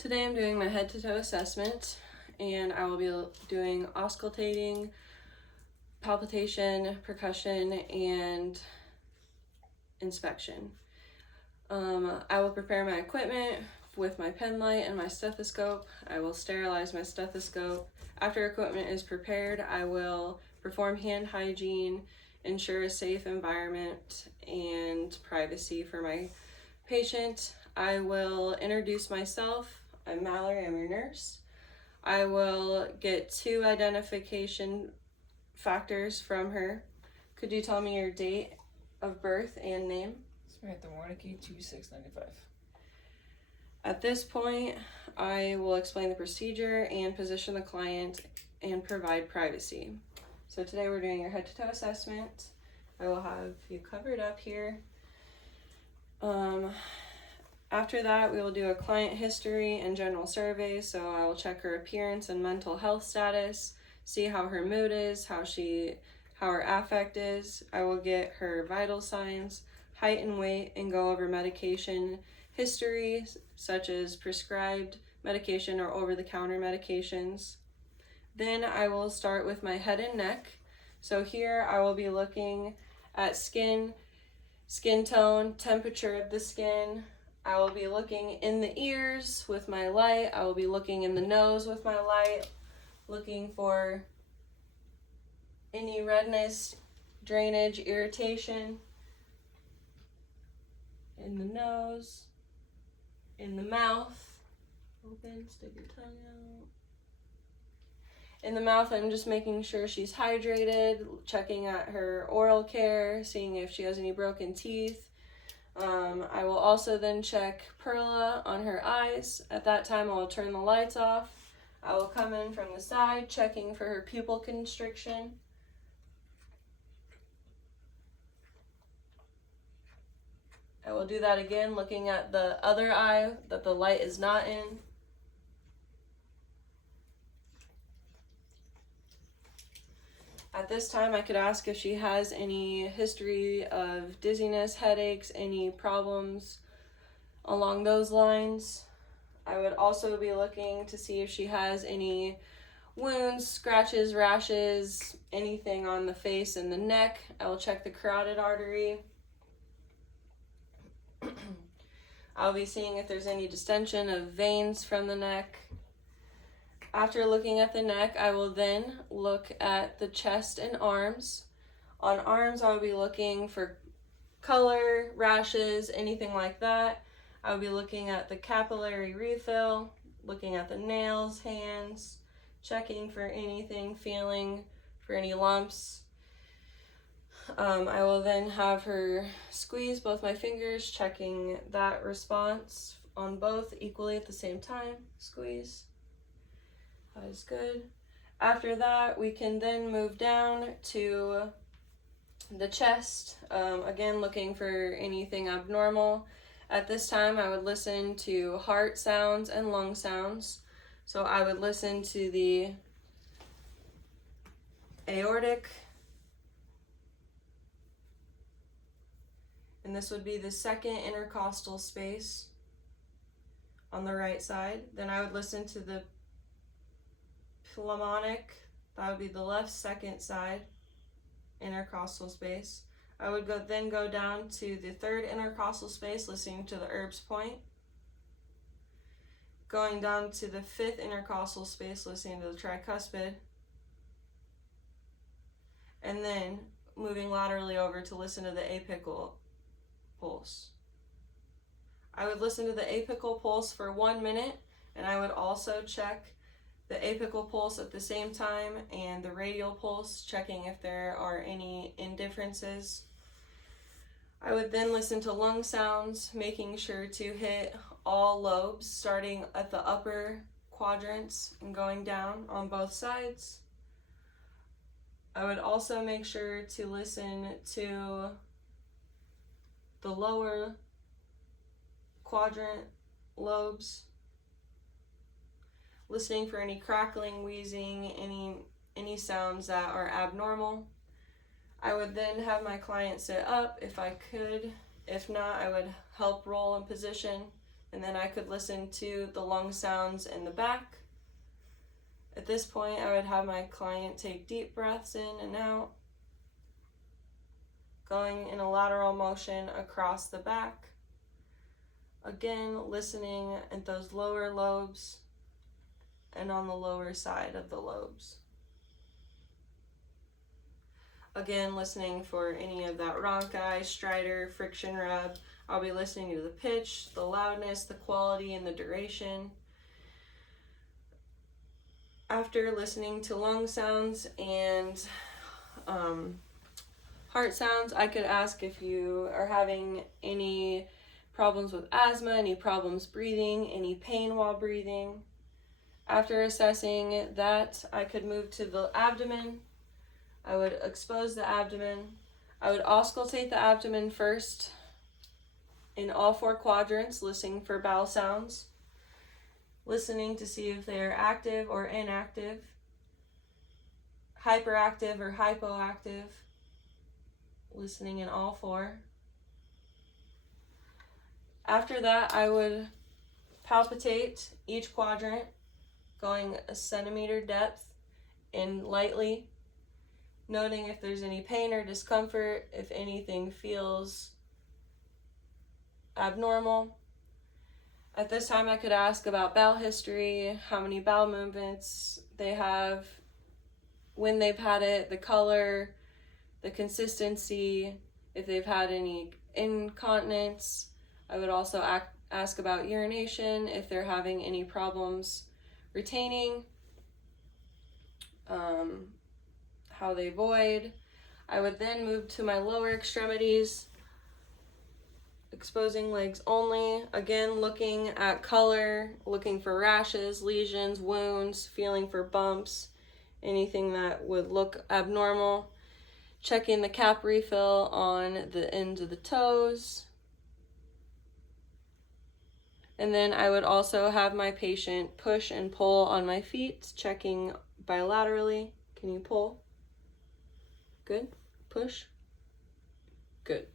Today I'm doing my head-to-toe assessment, and I will be doing auscultating, palpitation, percussion, and inspection. I will prepare my equipment with my pen light and my stethoscope. I will sterilize my stethoscope. After equipment is prepared, I will perform hand hygiene, ensure a safe environment and privacy for my patient. I will introduce myself. I'm Mallory, I'm your nurse. I will get 2 identification factors from her. Could you tell me your date of birth and name? Samantha Warnicki, 2695. At this point, I will explain the procedure and position the client and provide privacy. So today we're doing your head-to-toe assessment. I will have you covered up here. After that, we will do a client history and general survey. So I will check her appearance and mental health status, see how her mood is, how her affect is. I will get her vital signs, height and weight, and go over medication history, such as prescribed medication or over-the-counter medications. Then I will start with my head and neck. So here I will be looking at skin tone, temperature of the skin. I will be looking in the ears with my light. I will be looking in the nose with my light, looking for any redness, drainage, irritation in the nose, in the mouth. Open, stick your tongue out. In the mouth, I'm just making sure she's hydrated, checking at her oral care, seeing if she has any broken teeth. I will also then check perla on her eyes. At that time, I will turn the lights off. I will come in from the side, checking for her pupil constriction. I will do that again, looking at the other eye that the light is not in. At this time, I could ask if she has any history of dizziness, headaches, any problems along those lines. I would also be looking to see if she has any wounds, scratches, rashes, anything on the face and the neck. I will check the carotid artery. I'll be seeing if there's any distension of veins from the neck. After looking at the neck, I will then look at the chest and arms. On arms, I will be looking for color, rashes, anything like that. I will be looking at the capillary refill, looking at the nails, hands, checking for anything, feeling for any lumps. I will then have her squeeze both my fingers, checking that response on both equally at the same time. Squeeze. That is good. After that, we can then move down to the chest, again looking for anything abnormal. At this time, I would listen to heart sounds and lung sounds. So I would listen to the aortic, and this would be the second intercostal space on the right side. Then I would listen to the pulmonic, that would be the left second side intercostal space. I would then go down to the third intercostal space, listening to the Erb's point. Going down to the fifth intercostal space, listening to the tricuspid. And then moving laterally over to listen to the apical pulse. I would listen to the apical pulse for 1 minute, and I would also check the apical pulse at the same time and the radial pulse, checking if there are any indifferences. I would then listen to lung sounds, making sure to hit all lobes, starting at the upper quadrants and going down on both sides. I would also make sure to listen to the lower quadrant lobes, listening for any crackling, wheezing, any sounds that are abnormal. I would then have my client sit up if I could. If not, I would help roll in position And then I could listen to the lung sounds in the back. At this point, I would have my client take deep breaths in and out, going in a lateral motion across the back. Again, listening at those lower lobes and on the lower side of the lobes. Again, listening for any of that rhonchi, stridor, friction rub. I'll be listening to the pitch, the loudness, the quality, and the duration. After listening to lung sounds and heart sounds, I could ask if you are having any problems with asthma, any problems breathing, any pain while breathing. After assessing that, I could move to the abdomen. I would expose the abdomen. I would auscultate the abdomen first in all 4 quadrants, listening for bowel sounds, listening to see if they are active or inactive, hyperactive or hypoactive, listening in all 4. After that, I would palpitate each quadrant, going a centimeter depth and lightly, noting if there's any pain or discomfort, if anything feels abnormal. At this time, I could ask about bowel history, how many bowel movements they have, when they've had it, the color, the consistency, if they've had any incontinence. I would also ask about urination, if they're having any problems retaining, how they void. I would then move to my lower extremities, exposing legs only. Again, looking at color, looking for rashes, lesions, wounds, feeling for bumps, anything that would look abnormal. Checking the cap refill on the ends of the toes. And then I would also have my patient push and pull on my feet, checking bilaterally. Can you pull? Good. Push. Good.